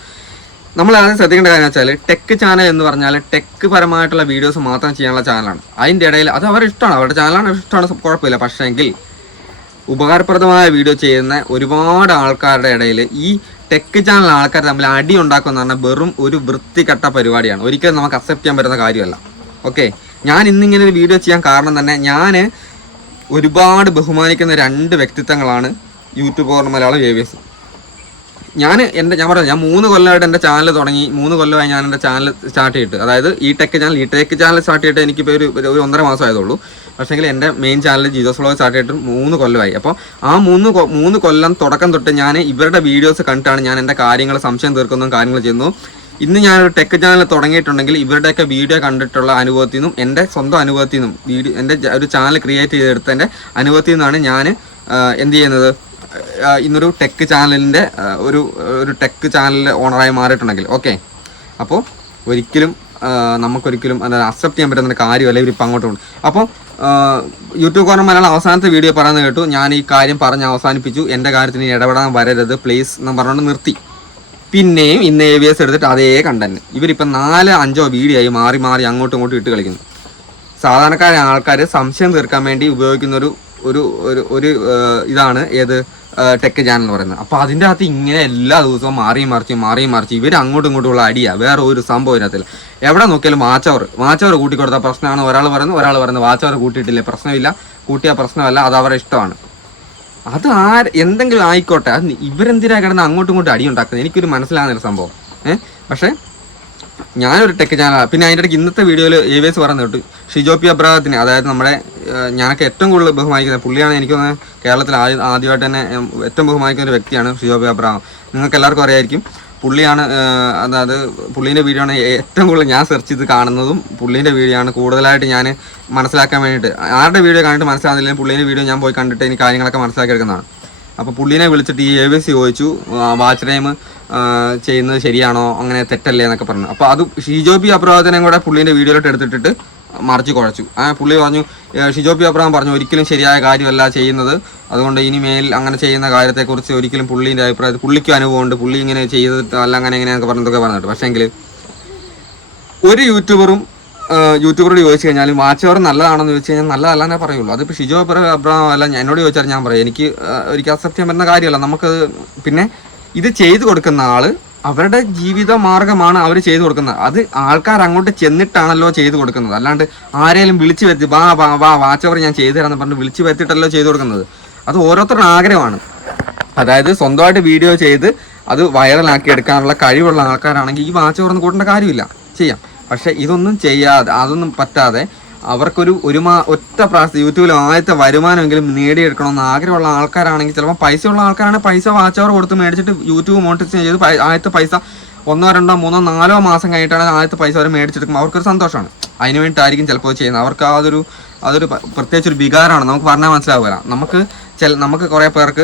നമ്മൾ ആദ്യം ശ്രദ്ധിക്കേണ്ട കാര്യം വെച്ചാൽ ടെക് ചാനൽ എന്ന് പറഞ്ഞാൽ ടെക് പരമായിട്ടുള്ള വീഡിയോസ് മാത്രം ചെയ്യാനുള്ള ചാനലാണ് അതിന്റെ ഇടയിൽ അത് അവരുടെ ഇഷ്ടമാണ്. അവരുടെ ചാനലാണ് ഇഷ്ടമാണ്. കുഴപ്പമില്ല. പക്ഷേങ്കിൽ ഉപകാരപ്രദമായ വീഡിയോ ചെയ്യുന്ന ഒരുപാട് ആൾക്കാരുടെ ഇടയിൽ ഈ ടെക് ചാനൽ ആൾക്കാർ തമ്മിൽ അടി ഉണ്ടാക്കുക പറഞ്ഞാൽ വെറും ഒരു വൃത്തികെട്ട പരിപാടിയാണ്. ഒരിക്കലും നമുക്ക് അക്സെപ്റ്റ് ചെയ്യാൻ പറ്റുന്ന കാര്യമല്ല. ഓക്കെ ഞാൻ ഇന്നിങ്ങനെ ഒരു വീഡിയോ ചെയ്യാൻ കാരണം തന്നെ ഞാൻ ഒരുപാട് ബഹുമാനിക്കുന്ന രണ്ട് വ്യക്തിത്വങ്ങളാണ് യൂട്യൂബ് ഓർ മലയാളം ഏവിയസ് ഞാൻ എന്റെ ഞാൻ പറഞ്ഞു ഞാൻ മൂന്ന് കൊല്ലമായിട്ട് എന്റെ ചാനൽ തുടങ്ങി മൂന്ന് കൊല്ലമായി ഞാൻ എന്റെ ചാനൽ സ്റ്റാർട്ട് ചെയ്തിട്ട്. അതായത് ഈ ടെക് ചാനൽ ഈ ടെക് ചാനൽ സ്റ്റാർട്ട് ചെയ്തിട്ട് എനിക്കിപ്പോൾ ഒരു ഒരു ഒന്നര മാസം ആയതുള്ളൂ. പക്ഷേങ്കിൽ എന്റെ main channel Jesus vlog start ചെയ്തിട്ട് മൂന്ന് കൊല്ലമായി. അപ്പോൾ ആ മൂന്ന് മൂന്ന് കൊല്ലം തുടക്കം തൊട്ട് ഞാൻ ഇവരുടെ വീഡിയോസ് കണ്ടിട്ടാണ് ഞാൻ എന്റെ കാര്യങ്ങൾ സംശയം തീർക്കുന്നതും കാര്യങ്ങൾ ചെയ്യുന്നു ഇന്ന് ഞാനൊരു ടെക് ചാനൽ തുടങ്ങിയിട്ടുണ്ടെങ്കിൽ ഇവരുടെയൊക്കെ വീഡിയോ കണ്ടിട്ടുള്ള അനുഭവത്തിൽ നിന്നും എന്റെ സ്വന്തം അനുഭവത്തിൽ നിന്നും വീഡിയോ എന്റെ ഒരു ചാനൽ ക്രിയേറ്റ് ചെയ്തെടുത്തതിന്റെ അനുഭവത്തിൽ നിന്നാണ് ഞാൻ എന്ത് ചെയ്യുന്നത്? ഇന്നൊരു ടെക് ചാനലിന്റെ ഒരു ഒരു ടെക് ചാനലിന്റെ ഓണറായി മാറിയിട്ടുണ്ടെങ്കിൽ ഓക്കെ അപ്പോൾ ഒരിക്കലും നമുക്കൊരിക്കലും അത് അക്സെപ്റ്റ് ചെയ്യാൻ പറ്റുന്ന കാര്യമല്ല ഇവരിപ്പോൾ അങ്ങോട്ട് കൊണ്ട്. അപ്പോൾ യൂട്യൂബ് കോർണർ മലയാളം അവസാനത്തെ വീഡിയോ പറയുന്നത് കേട്ടു. ഞാൻ ഈ കാര്യം പറഞ്ഞ് അവസാനിപ്പിച്ചു. എന്റെ കാര്യത്തിന് ഇടപെടാൻ വരരുത്. പ്ലീസ് എന്ന് പറഞ്ഞുകൊണ്ട് നിർത്തി. പിന്നെയും ഇന്ന് എ വി എസ് എടുത്തിട്ട് അതേ കണ്ടന്റ് ഇവരിപ്പം നാല് അഞ്ചോ വീഡിയോ ആയി മാറി മാറി അങ്ങോട്ടും ഇങ്ങോട്ടും ഇട്ട് കളിക്കുന്നു. സാധാരണക്കാരായ ആൾക്കാർ സംശയം തീർക്കാൻ വേണ്ടി ഉപയോഗിക്കുന്ന ഒരു ഒരു ഒരു ഇതാണ് ഏത് ടെക് ചാനൽ എന്ന് പറയുന്നത്. അപ്പോൾ അതിന്റെ അകത്ത് ഇങ്ങനെ എല്ലാ ദിവസവും മാറിയും മറിച്ചും മാറിയും മറിച്ചും ഇവർ അങ്ങോട്ടും ഇങ്ങോട്ടുമുള്ള അടിയാണ് വേറെ ഒരു സംഭവം ഇതിനകത്തില്ല. എവിടെ നോക്കിയാലും വാച്ചവർ. വാച്ചവർ കൂട്ടിക്കൊടുത്ത പ്രശ്നമാണ്. ഒരാൾ പറയുന്നത് ഒരാൾ പറയുന്നത് വാച്ചവർ കൂട്ടിയിട്ടില്ലേ. പ്രശ്നമില്ല. കൂട്ടിയ പ്രശ്നമല്ല. അത് അവരുടെ ഇഷ്ടമാണ്. അത് ആ എന്തെങ്കിലും ആയിക്കോട്ടെ അത് ഇവരെന്തിനാ കിടന്ന് അങ്ങോട്ടും ഇങ്ങോട്ടും അടി ഉണ്ടാക്കുന്നത്? എനിക്കൊരു മനസ്സിലാകുന്ന ഒരു സംഭവം. ഏഹ് പക്ഷേ ഞാനൊരു ടെക് ചാനലാണ് പിന്നെ അതിന്റെ ഇടയ്ക്ക് ഇന്നത്തെ വീഡിയോയിൽ എ വി എസ് പറഞ്ഞു കേട്ടു. ഷിജോ പി അബ്രാഹത്തിന് അതായത് നമ്മുടെ ഞാനൊക്കെ ഏറ്റവും കൂടുതൽ ബഹുമാനിക്കുന്നത് പുള്ളിയാണ് എനിക്ക് തോന്നുന്നത് കേരളത്തിൽ ആദ്യം ആദ്യമായിട്ട് തന്നെ ഏറ്റവും ബഹുമാനിക്കുന്ന ഒരു വ്യക്തിയാണ് ഷിജോ പി അബ്രാഹം. നിങ്ങൾക്ക് എല്ലാവർക്കും അറിയായിരിക്കും. പുള്ളിയാണ് അതായത് പുള്ളീന്റെ വീഡിയോ ആണ് ഏറ്റവും കൂടുതൽ ഞാൻ സെർച്ച് ചെയ്ത് കാണുന്നതും പുള്ളീന്റെ വീഡിയോ ആണ് കൂടുതലായിട്ട് ഞാൻ മനസ്സിലാക്കാൻ വേണ്ടിയിട്ട്. ആരുടെ വീഡിയോ കണ്ടിട്ട് മനസ്സിലാകുന്നില്ലെങ്കിൽ പുള്ളീന്റെ വീഡിയോ ഞാൻ പോയി കണ്ടിട്ട് എനിക്ക് കാര്യങ്ങളൊക്കെ മനസ്സിലാക്കി എടുക്കുന്നതാണ്. അപ്പോൾ പുള്ളീനെ വിളിച്ചിട്ട് ഈ എ വി സി ചോദിച്ചു വാച്ച് ടൈം ചെയ്യുന്നത് ശരിയാണോ അങ്ങനെ തെറ്റല്ലേ എന്നൊക്കെ പറഞ്ഞു. അപ്പോൾ അത് ഷീജോബി പി അപ്രവാദനം കൂടെ പുള്ളീന്റെ വീഡിയോയിലോട്ട് എടുത്തിട്ടിട്ട് മറിച്ച് കുഴച്ചു. ആ പുള്ളി പറഞ്ഞു ഷിജോപി അബ്രഹാം പറഞ്ഞു ഒരിക്കലും ശരിയായ കാര്യമല്ല ചെയ്യുന്നത്. അതുകൊണ്ട് ഇനി മേൽ അങ്ങനെ ചെയ്യുന്ന കാര്യത്തെക്കുറിച്ച് ഒരിക്കലും പുള്ളീന്റെ അഭിപ്രായത്തിൽ പുള്ളിക്കും അനുഭവമുണ്ട് പുള്ളി ഇങ്ങനെ ചെയ്തിട്ട് അല്ല അങ്ങനെ എങ്ങനെയൊക്കെ പറഞ്ഞതൊക്കെ പറഞ്ഞിട്ട്. പക്ഷേങ്കിൽ ഒരു യൂട്യൂബറും യൂട്യൂബറോട് ചോദിച്ചു കഴിഞ്ഞാൽ വാച്ച് അവർ നല്ലതാണെന്ന് ചോദിച്ചു കഴിഞ്ഞാൽ നല്ലതല്ലെന്നേ പറയുള്ളൂ. അതിപ്പോൾ ഷിജോ അബ്രഹാം അല്ല എന്നോട് ചോദിച്ചാൽ ഞാൻ പറയും എനിക്ക് ഒരിക്കലും അക്സെപ്റ്റ് ചെയ്യാൻ പറ്റുന്ന കാര്യമല്ല. നമുക്ക് പിന്നെ ഇത് ചെയ്തു കൊടുക്കുന്ന ആൾ അവരുടെ ജീവിത മാർഗമാണ് അവർ ചെയ്തു കൊടുക്കുന്നത്. അത് ആൾക്കാർ അങ്ങോട്ട് ചെന്നിട്ടാണല്ലോ ചെയ്തു കൊടുക്കുന്നത്. അല്ലാണ്ട് ആരെയും വിളിച്ചു വരുത്തി വാ വാ വാ വാച്ചവർ ഞാൻ ചെയ്തു തരാമെന്ന് പറഞ്ഞ് വിളിച്ചു വരുത്തിയിട്ടല്ലോ ചെയ്തു കൊടുക്കുന്നത്. അത് ഓരോരുത്തരുടെ ആഗ്രഹമാണ്. അതായത് സ്വന്തമായിട്ട് വീഡിയോ ചെയ്ത് അത് വൈറലാക്കി എടുക്കാനുള്ള കഴിവുള്ള ആൾക്കാരാണെങ്കിൽ ഈ വാച്ച് തുറന്ന് കൂട്ടേണ്ട കാര്യമില്ല. ചെയ്യാം. പക്ഷെ ഇതൊന്നും ചെയ്യാതെ അതൊന്നും പറ്റാതെ അവർക്കൊരു ഒരു മാ ഒറ്റ പ്രാവശ്യം യൂട്യൂബിൽ ആദ്യത്തെ വരുമാനമെങ്കിലും നേടിയെടുക്കണമെന്ന് ആഗ്രഹമുള്ള ആൾക്കാരാണെങ്കിൽ ചിലപ്പോൾ പൈസ ഉള്ള ആൾക്കാരാണെങ്കിൽ പൈസ വാച്ച് അവർ കൊടുത്ത് മേടിച്ചിട്ട് യൂട്യൂബ് മോണിറ്റൈസ് ചെയ്ത് ആദ്യത്തെ പൈസ ഒന്നോ രണ്ടോ മൂന്നോ നാലോ മാസം കഴിഞ്ഞിട്ടാണ് ആദ്യത്തെ പൈസ അവർ മേടിച്ചെടുക്കുമ്പോൾ അവർക്കൊരു സന്തോഷമാണ്. അതിന് വേണ്ടിയിട്ടായിരിക്കും ചിലപ്പോൾ ചെയ്യുന്നത്. അവർക്ക് അതൊരു അതൊരു പ്രത്യേകിച്ച് ഒരു വികാരമാണ്. നമുക്ക് പറഞ്ഞാൽ മനസ്സിലാവില്ല നമുക്ക് ചില നമുക്ക് കുറേ പേർക്ക്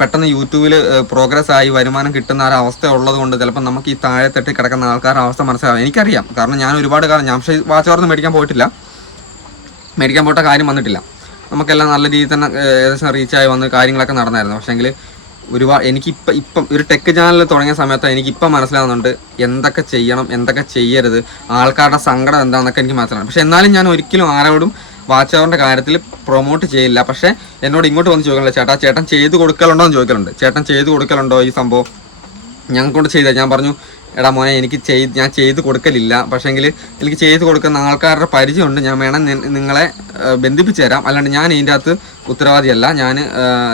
പെട്ടെന്ന് യൂട്യൂബിൽ പ്രോഗ്രസ് ആയി വരുമാനം കിട്ടുന്ന ഒരു അവസ്ഥ ഉള്ളത് കൊണ്ട് ചിലപ്പോൾ നമുക്ക് ഈ താഴെത്തട്ടി കിടക്കുന്ന ആൾക്കാരുടെ അവസ്ഥ മനസ്സിലാവും എനിക്കറിയാം. കാരണം ഞാൻ ഒരുപാട് കാലം ഞാൻ പക്ഷേ വാച്ച് മേടിക്കാൻ പോയിട്ടില്ല. മേടിക്കാൻ പോട്ട കാര്യം വന്നിട്ടില്ല. നമുക്കെല്ലാം നല്ല രീതിയിൽ തന്നെ ഏകദേശം റീച്ചായി വന്ന് കാര്യങ്ങളൊക്കെ നടന്നായിരുന്നു. പക്ഷേങ്കിൽ ഒരുപാട് എനിക്കിപ്പം ഇപ്പം ഒരു ടെക് ചാനൽ തുടങ്ങിയ സമയത്ത് എനിക്കിപ്പം മനസ്സിലാവുന്നുണ്ട് എന്തൊക്കെ ചെയ്യണം എന്തൊക്കെ ചെയ്യരുത് ആൾക്കാരുടെ സങ്കടം എന്താണെന്നൊക്കെ എനിക്ക് മനസ്സിലാണ് പക്ഷേ എന്നാലും ഞാൻ ഒരിക്കലും ആരോടും വാച്ച് അവറിന്റെ കാര്യത്തിൽ പ്രൊമോട്ട് ചെയ്യില്ല. പക്ഷേ എന്നോട് ഇങ്ങോട്ട് വന്ന് ചോദിക്കണില്ല ചേട്ടാ ചേട്ടൻ ചെയ്ത് കൊടുക്കലുണ്ടോ? എന്ന് ചോദിക്കലുണ്ട് ചേട്ടൻ ചെയ്ത് കൊടുക്കലുണ്ടോ ഈ സംഭവം? ഞങ്ങൾ കൊണ്ട് ചെയ്ത. ഞാൻ പറഞ്ഞു എടാ മോനെ എനിക്ക് ചെയ്ത് ഞാൻ ചെയ്ത് കൊടുക്കലില്ല. പക്ഷേങ്കിൽ എനിക്ക് ചെയ്ത് കൊടുക്കുന്ന ആൾക്കാരുടെ പരിചയമുണ്ട്. ഞാൻ വേണം നിങ്ങളെ ബന്ധിപ്പിച്ചു തരാം. അല്ലാണ്ട് ഞാൻ ഇതിന്റെ അകത്ത് ഉത്തരവാദിയല്ല. ഞാൻ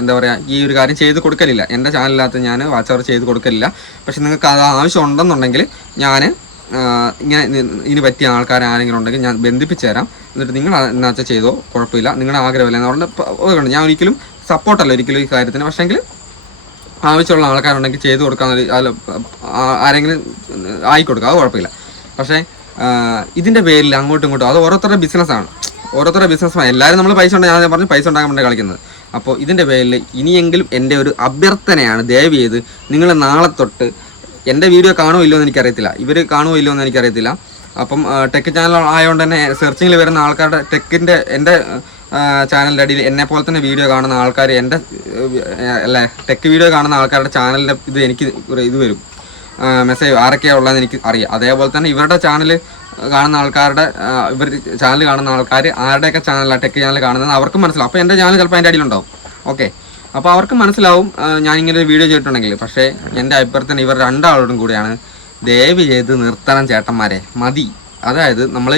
എന്താ പറയുക ഈ ഒരു കാര്യം ചെയ്ത് കൊടുക്കലില്ല. എന്റെ ചാനലിനകത്ത് ഞാൻ വാച്ച് അവർ ചെയ്ത് കൊടുക്കലില്ല. പക്ഷെ നിങ്ങൾക്ക് അത് ആവശ്യം ഉണ്ടെന്നുണ്ടെങ്കിൽ ഞാൻ ഇങ്ങനെ ഇനി പറ്റിയ ആൾക്കാർ ആരെങ്കിലും ഉണ്ടെങ്കിൽ ഞാൻ ബന്ധിപ്പിച്ച് തരാം. എന്നിട്ട് നിങ്ങൾ എന്നാച്ചാൽ ചെയ്തോ? കുഴപ്പമില്ല. നിങ്ങളുടെ ആഗ്രഹമില്ല? എന്ന് പറഞ്ഞിട്ട് ഞാൻ ഒരിക്കലും സപ്പോർട്ടല്ല ഒരിക്കലും ഈ കാര്യത്തിന്. പക്ഷേങ്കിൽ ആവശ്യമുള്ള ആൾക്കാരുണ്ടെങ്കിൽ ചെയ്തു കൊടുക്കാൻ ആരെങ്കിലും ആയി കൊടുക്കുക അത് കുഴപ്പമില്ല. പക്ഷേ ഇതിന്റെ പേരിൽ അങ്ങോട്ടും ഇങ്ങോട്ടും അത് ഓരോരുത്തരുടെ ബിസിനസ്സാണ് ഓരോരുത്തരുടെ ബിസിനസ്സാണ് എല്ലാവരും നമ്മൾ പൈസ ഉണ്ടാകാൻ ഞാൻ പറഞ്ഞു പൈസ ഉണ്ടാക്കാൻ വേണ്ടി കളിക്കുന്നത്. അപ്പോൾ ഇതിന്റെ പേരിൽ ഇനിയെങ്കിലും എന്റെ ഒരു അഭ്യർത്ഥനയാണ് ദയവ് ചെയ്ത് നിങ്ങൾ നാളെ തൊട്ട് എന്റെ വീഡിയോ കാണുമോ ഇല്ലയോ എന്ന് എനിക്കറിയത്തില്ല. ഇവർ കാണുമോ ഇല്ലയോ എന്ന് എനിക്കറിയത്തില്ല. അപ്പം ടെക് ചാനൽ ആയതുകൊണ്ട് തന്നെ സെർച്ചിങ്ങിൽ വരുന്ന ആൾക്കാരുടെ ടെക്കിന്റെ എന്റെ ചാനലിന്റെ അടിയിൽ എന്നെ പോലെ തന്നെ വീഡിയോ കാണുന്ന ആൾക്കാർ എന്റെ അല്ലെ ടെക് വീഡിയോ കാണുന്ന ആൾക്കാരുടെ ചാനലിന്റെ ഇത് എനിക്ക് ഇത് വരും. മെസ്സേജ് ആരൊക്കെയാണ് ഉള്ളതെന്ന് എനിക്ക് അറിയാം. അതേപോലെ തന്നെ ഇവരുടെ ചാനൽ കാണുന്ന ആൾക്കാരുടെ ഇവർ ചാനൽ കാണുന്ന ആൾക്കാർ ആരുടെയൊക്കെ ചാനലാണ് ടെക് ചാനൽ കാണുന്നത് അവർക്കും മനസ്സിലാവും. അപ്പോൾ എന്റെ ചാനൽ ചിലപ്പോൾ അതിന്റെ അടിയിലുണ്ടാവും. ഓക്കെ അപ്പോൾ അവർക്ക് മനസ്സിലാവും ഞാനിങ്ങനെ ഒരു വീഡിയോ ചെയ്തിട്ടുണ്ടെങ്കിൽ. പക്ഷേ എന്റെ അഭിപ്രായത്തിന് ഇവർ രണ്ടാളോടും കൂടിയാണ് ദയവ് ചെയ്ത് നിർത്തണം ചേട്ടന്മാരെ. മതി. അതായത് നമ്മൾ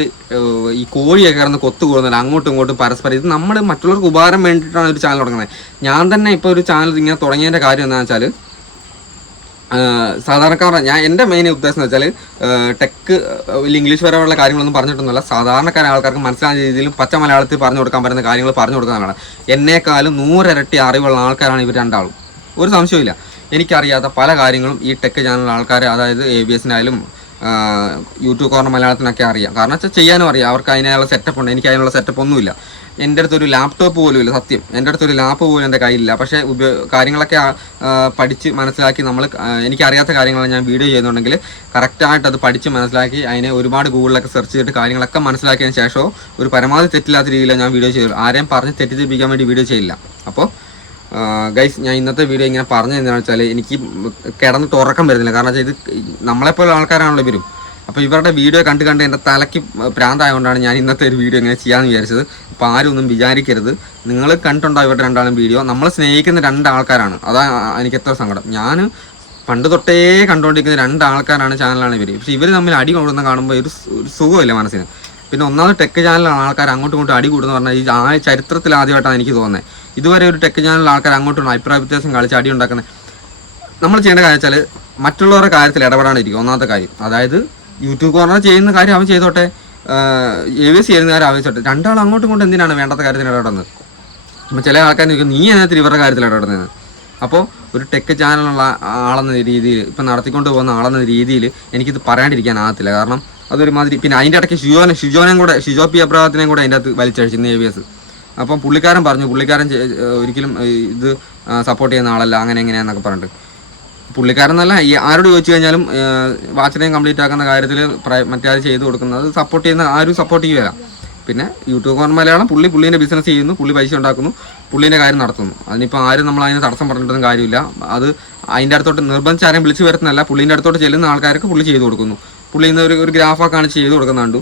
ഈ കോഴിയൊക്കെ കിടന്ന് കൊത്തു കൂടുന്നില്ല അങ്ങോട്ടും ഇങ്ങോട്ടും പരസ്പരം ഇത് നമ്മൾ മറ്റുള്ളവർക്ക് ഉപകാരം വേണ്ടിയിട്ടാണ് ഒരു ചാനൽ തുടങ്ങുന്നത്. ഞാൻ തന്നെ ഇപ്പോൾ ഒരു ചാനൽ ഇങ്ങനെ തുടങ്ങിയതിന്റെ കാര്യം എന്താണെന്ന് വെച്ചാൽ സാധാരണക്കാരുടെ ഞാൻ എന്റെ മെയിൻ ഉദ്ദേശം എന്ന് വെച്ചാൽ ടെക്ക് വലിയ ഇംഗ്ലീഷ് പരമുള്ള കാര്യങ്ങളൊന്നും പറഞ്ഞിട്ടൊന്നുമല്ല. സാധാരണക്കാരായ ആൾക്കാർക്ക് മനസ്സിലാകുന്ന രീതിയിൽ പച്ച മലയാളത്തിൽ പറഞ്ഞു കൊടുക്കാൻ പറ്റുന്ന കാര്യങ്ങൾ പറഞ്ഞു കൊടുക്കുന്നതാണ് എന്നേക്കാളും നൂറിരട്ടി അറിവുള്ള ആൾക്കാരാണ് ഇവർ രണ്ടാളും. ഒരു സംശയമില്ല എനിക്കറിയാത്ത പല കാര്യങ്ങളും ഈ ടെക് ചാനൽ ആൾക്കാർ അതായത് എ ബി എസിനായാലും യൂട്യൂബ് കോർണർ മലയാളത്തിനൊക്കെ അറിയാം. കാരണം വെച്ചാൽ ചെയ്യാനും അറിയാം. അവർക്ക് അതിനുള്ള സെറ്റപ്പ് ഉണ്ട്. എനിക്ക് അതിനുള്ള സെറ്റപ്പ് ഒന്നുമില്ല. എന്റെ അടുത്തൊരു ലാപ്ടോപ്പ് പോലും ഇല്ല. സത്യം. എന്റെ അടുത്തൊരു ലാപ്പ് പോലും എന്റെ കയ്യിലില്ല. പക്ഷേ കാര്യങ്ങളൊക്കെ പഠിച്ച് മനസ്സിലാക്കി നമ്മൾ എനിക്കറിയാത്ത കാര്യങ്ങൾ ഞാൻ വീഡിയോ ചെയ്യുന്നുണ്ടെങ്കിൽ കറക്റ്റായിട്ട് അത് പഠിച്ച് മനസ്സിലാക്കി അതിനെ ഒരുപാട് ഗൂഗിളിലൊക്കെ സെർച്ച് ചെയ്തിട്ട് കാര്യങ്ങളൊക്കെ മനസ്സിലാക്കിയതിന് ശേഷവും ഒരു പരമാവധി തെറ്റില്ലാത്ത രീതിയിൽ ഞാൻ വീഡിയോ ചെയ്തു ആരെയും പറഞ്ഞ് തെറ്റിദ്ധരിപ്പിക്കാൻ വേണ്ടി വീഡിയോ ചെയ്യില്ല. അപ്പോൾ ഗൈസ് ഞാൻ ഇന്നത്തെ വീഡിയോ ഇങ്ങനെ പറഞ്ഞു എന്താണെന്ന് വെച്ചാൽ എനിക്ക് കിടന്നിട്ട് ഉറക്കം വരുന്നില്ല. കാരണം വെച്ചാൽ ഇത് നമ്മളെപ്പോലെ ആൾക്കാരാണല്ലോ ഇവരും. അപ്പോൾ ഇവരുടെ വീഡിയോ കണ്ട് കണ്ട് എന്റെ തലയ്ക്ക് പ്രാന്തായതുകൊണ്ടാണ് ഞാൻ ഇന്നത്തെ ഒരു വീഡിയോ ഇങ്ങനെ ചെയ്യാമെന്ന് വിചാരിച്ചത്. അപ്പോൾ ആരും ഒന്നും വിചാരിക്കരുത്. നിങ്ങൾ കണ്ടിട്ടുണ്ടോ ഇവരുടെ രണ്ടാളും വീഡിയോ നമ്മൾ സ്നേഹിക്കുന്ന രണ്ട് ആൾക്കാരാണ് അതാ എനിക്ക് എത്ര സങ്കടം. ഞാൻ പണ്ട് തൊട്ടേ കണ്ടുകൊണ്ടിരിക്കുന്ന രണ്ട് ആൾക്കാരാണ് ചാനലാണ് ഇവർ പക്ഷേ ഇവർ തമ്മിൽ അടി കൂടുന്ന കാണുമ്പോൾ ഒരു സുഖമില്ല മനസ്സിന്. പിന്നെ ഒന്നാമത് ടെക് ചാനലാണ് ആൾക്കാർ അങ്ങോട്ടും ഇങ്ങോട്ടും അടി കൂടുന്ന പറഞ്ഞാൽ ഈ ആ ചരിത്രത്തിൽ ആദ്യമായിട്ടാണ് എനിക്ക് തോന്നുന്നത്. ഇതുവരെ ഒരു ടെക് ചാനലിൽ ആൾക്കാർ അങ്ങോട്ടും അഭിപ്രായ വ്യത്യാസം കളിച്ച് അടി ഉണ്ടാക്കുന്നത്. നമ്മൾ ചെയ്യേണ്ട കാര്യം വെച്ചാൽ മറ്റുള്ളവരുടെ കാര്യത്തിൽ ഇടപെടാണ്ടിരിക്കും ഒന്നാമത്തെ കാര്യം. അതായത് യൂട്യൂബ് കോർണർ ചെയ്യുന്ന കാര്യം അവൻ ചെയ്തോട്ടെ എ വി എസ് ചെയ്യുന്ന കാര്യം അവൻ രണ്ടാൾ അങ്ങോട്ടും ഇങ്ങോട്ടും എന്തിനാണ് വേണ്ടത്തെ കാര്യത്തിൽ ഇടപെടുന്നത്? അപ്പോൾ ചില ആൾക്കാർ ചോദിക്കും നീ എന്നത്തിൽ ഇവരുടെ കാര്യത്തിൽ ഇടപെടുന്നത് അപ്പോൾ ഒരു ടെക് ചാനലുള്ള ആളെന്ന രീതിയിൽ ഇപ്പം നടത്തിക്കൊണ്ട് പോകുന്ന ആളെന്ന രീതിയിൽ എനിക്കിത് പറയാണ്ടിരിക്കാൻ ആകത്തില്ല. കാരണം അതൊരുമാതിരി പിന്നെ അതിന്റെ ഇടയ്ക്ക് ഷിജോനെ ഷിജോനെയും കൂടെ ഷിജോ പി അബ്രാഹത്തിനെയും കൂടെ അതിന്റെ അകത്ത് വലിച്ചഴിച്ചിരുന്നു എ വി എസ് അപ്പം പുള്ളിക്കാരൻ പറഞ്ഞു പുള്ളിക്കാരൻ ഒരിക്കലും ഇത് സപ്പോർട്ട് ചെയ്യുന്ന ആളല്ല അങ്ങനെ എങ്ങനെയാന്നൊക്കെ പറഞ്ഞിട്ട്. പുള്ളിക്കാരൻ എന്നല്ല ഈ ആരോട് ചോദിച്ചു കഴിഞ്ഞാലും വാച്ചിനെയും കംപ്ലീറ്റ് ആക്കുന്ന കാര്യത്തിൽ മറ്റേ ചെയ്തു കൊടുക്കുന്നത് സപ്പോർട്ട് ചെയ്യുന്ന ആരും സപ്പോർട്ട് ചെയ്യുക പിന്നെ യൂട്യൂബ് മലയാളം പുള്ളി പുള്ളീന്റെ ബിസിനസ് ചെയ്യുന്നു പുള്ളി പൈസ ഉണ്ടാക്കുന്നു പുള്ളീന്റെ കാര്യം നടത്തുന്നു. അതിനിപ്പോൾ ആരും നമ്മൾ അതിന് തടസ്സം പറഞ്ഞിട്ടൊന്നും കാര്യമില്ല. അത് അതിന്റെ അടുത്തോട്ട് നിർബന്ധിച്ച് ആരെയും വിളിച്ചു വരുത്തുന്നല്ല പുള്ളീന്റെ അടുത്തോട്ട് ചെല്ലുന്ന ആൾക്കാർക്ക് പുള്ളി ചെയ്തു കൊടുക്കുന്നു. പുള്ളി ഇന്ന് ഒരു ഒരു ഗ്രാഫൊക്കെ കാണിച്ച് ചെയ്ത് കൊടുക്കുന്നുണ്ട്.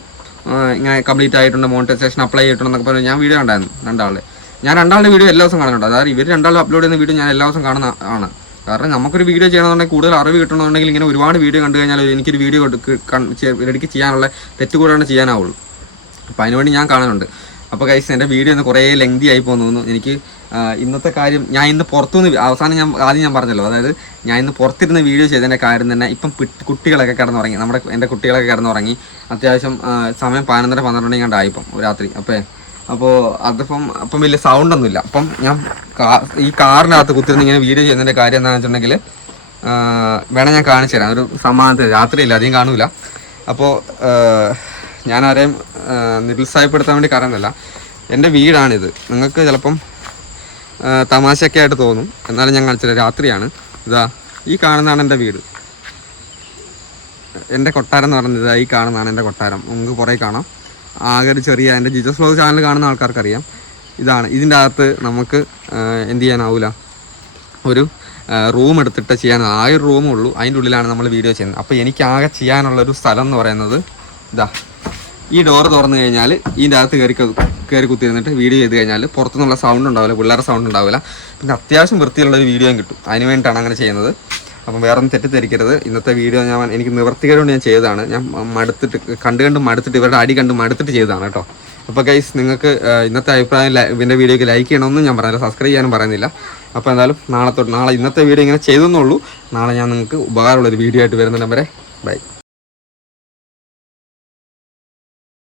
ഇങ്ങനെ കംപ്ലീറ്റ് ആയിട്ടുണ്ട് മോണിറ്റൈസേഷൻ അപ്ലൈ ചെയ്തിട്ടുണ്ടെന്നൊക്കെ പറഞ്ഞു ഞാൻ വീഡിയോ കണ്ടായിരുന്നു രണ്ടാളുടെ ഞാൻ രണ്ടാളുടെ വീഡിയോ എല്ലാ ദിവസം കാണുന്നുണ്ട് അതായത് ഇവർ രണ്ടാളും അപ്ലോഡ് ചെയ്യുന്ന വീഡിയോ ഞാൻ എല്ലാ ദിവസം കാണുന്ന ആണ്. കാരണം നമുക്കൊരു വീഡിയോ ചെയ്യണമെന്നുണ്ടെങ്കിൽ കൂടുതൽ അറിവ് കിട്ടണമെന്നുണ്ടെങ്കിൽ ഇങ്ങനെ ഒരുപാട് വീഡിയോ കണ്ടു കഴിഞ്ഞാൽ എനിക്കൊരു വീഡിയോ റെഡിക്ക് ചെയ്യാനുള്ള തെറ്റുകൂടാണ് ചെയ്യാനാവുള്ളൂ. അപ്പോൾ അതിനുവേണ്ടി ഞാൻ കാണുന്നുണ്ട് അപ്പോൾ കൈസ് എന്റെ വീഡിയോ ഒന്ന് കുറേ ലെങ്തി ആയി പോകുന്നു എനിക്ക് ഇന്നത്തെ കാര്യം ഞാൻ ഇന്ന് പുറത്തുനിന്ന് അവസാനം ഞാൻ ആദ്യം ഞാൻ പറഞ്ഞല്ലോ. അതായത് ഞാൻ ഇന്ന് പുറത്തിരുന്ന് വീഡിയോ ചെയ്തതിന്റെ കാര്യം തന്നെ ഇപ്പം കുട്ടികളൊക്കെ കിടന്നുറങ്ങി. നമ്മുടെ എന്റെ കുട്ടികളൊക്കെ കിടന്നുറങ്ങി. അത്യാവശ്യം സമയം പതിനൊന്നര പന്ത്രണ്ട് മണി കണ്ടായി ഇപ്പം രാത്രി. അപ്പോൾ അപ്പോൾ അതിപ്പം അപ്പം വലിയ സൗണ്ടൊന്നുമില്ല അപ്പം ഞാൻ ഈ കാറിനകത്ത് കുത്തിരുന്ന് ഇങ്ങനെ വീഡിയോ ചെയ്യുന്നതിന്റെ കാര്യം എന്താണെന്ന് വെച്ചിട്ടുണ്ടെങ്കിൽ വേണം ഞാൻ കാണിച്ചു തരാം ഒരു സമാധാനത്തിൽ രാത്രിയില്ല അധികം കാണൂല. അപ്പോൾ ഞാൻ ആരെയും നിരുത്സാഹപ്പെടുത്താൻ വേണ്ടി കാരണമല്ല എന്റെ വീടാണിത്. നിങ്ങൾക്ക് ചിലപ്പം തമാശയൊക്കെ ആയിട്ട് തോന്നും. എന്നാലും ഞാൻ കാണിച്ചത് രാത്രിയാണ്. ഇതാ ഈ കാണുന്നതാണ് എന്റെ വീട്. എന്റെ കൊട്ടാരം എന്ന് പറയുന്നത് ഈ കാണുന്നതാണ് എന്റെ കൊട്ടാരം. നിങ്ങൾക്ക് പുറകെ കാണാം. ആകെ ഒരു ചെറിയ എന്റെ ജിജസ് ഫ്ലോഗ് ചാനൽ കാണുന്ന ആൾക്കാർക്കറിയാം. ഇതാണ്. ഇതിന്റെ അകത്ത് നമുക്ക് എന്ത് ചെയ്യാനാവൂല. ഒരു റൂം എടുത്തിട്ട് ചെയ്യാൻ ആ ഒരു ഉള്ളൂ. അതിന്റെ ഉള്ളിലാണ് നമ്മൾ വീഡിയോ ചെയ്യുന്നത്. അപ്പോൾ എനിക്ക് ആകെ ചെയ്യാനുള്ള ഒരു സ്ഥലം എന്ന് പറയുന്നത് ഇതാ ഈ ഡോർ തുറന്നു കഴിഞ്ഞാൽ ഇതിന്റെ അകത്ത് കയറി കയറി കുത്തിയിരുന്നിട്ട് വീഡിയോ ചെയ്ത് കഴിഞ്ഞാൽ പുറത്തുനിന്നുള്ള സൗണ്ട് ഉണ്ടാവില്ല പിള്ളേരുടെ സൗണ്ട് ഉണ്ടാവില്ല. പിന്നെ അത്യാവശ്യം വൃത്തിയുള്ള ഒരു വീഡിയോയും കിട്ടും. അതിന് വേണ്ടിയിട്ടാണ് അങ്ങനെ ചെയ്യുന്നത്. അപ്പം വേറെ ഒന്നും തെറ്റിദ്ധരിക്കരുത്. ഇന്നത്തെ വീഡിയോ ഞാൻ എനിക്ക് നിവർത്തികേടുകൊണ്ട് ഞാൻ ചെയ്തതാണ്. ഞാൻ മടുത്തിട്ട് കണ്ട് കണ്ട് മടുത്തിട്ട് ഇവരുടെ അടി കണ്ട് മടുത്തിട്ട് ചെയ്തതാണ് കേട്ടോ. അപ്പോൾ ഗൈസ് നിങ്ങൾക്ക് ഇന്നത്തെ അഭിപ്രായം ഇതിന്റെ വീഡിയോക്ക് ലൈക്ക് ചെയ്യണമെന്നും ഞാൻ പറയുന്നില്ല സബ്സ്ക്രൈബ് ചെയ്യാനും പറയുന്നില്ല. അപ്പോൾ എന്തായാലും നാളെ തൊട്ട് നാളെ ഇന്നത്തെ വീഡിയോ ഇങ്ങനെ ചെയ്തെന്നുള്ളൂ നാളെ ഞാൻ നിങ്ങൾക്ക് ഉപകാരമുള്ളൊരു വീഡിയോ ആയിട്ട് വരുന്നുണ്ടെങ്കിൽ വരെ. ബൈ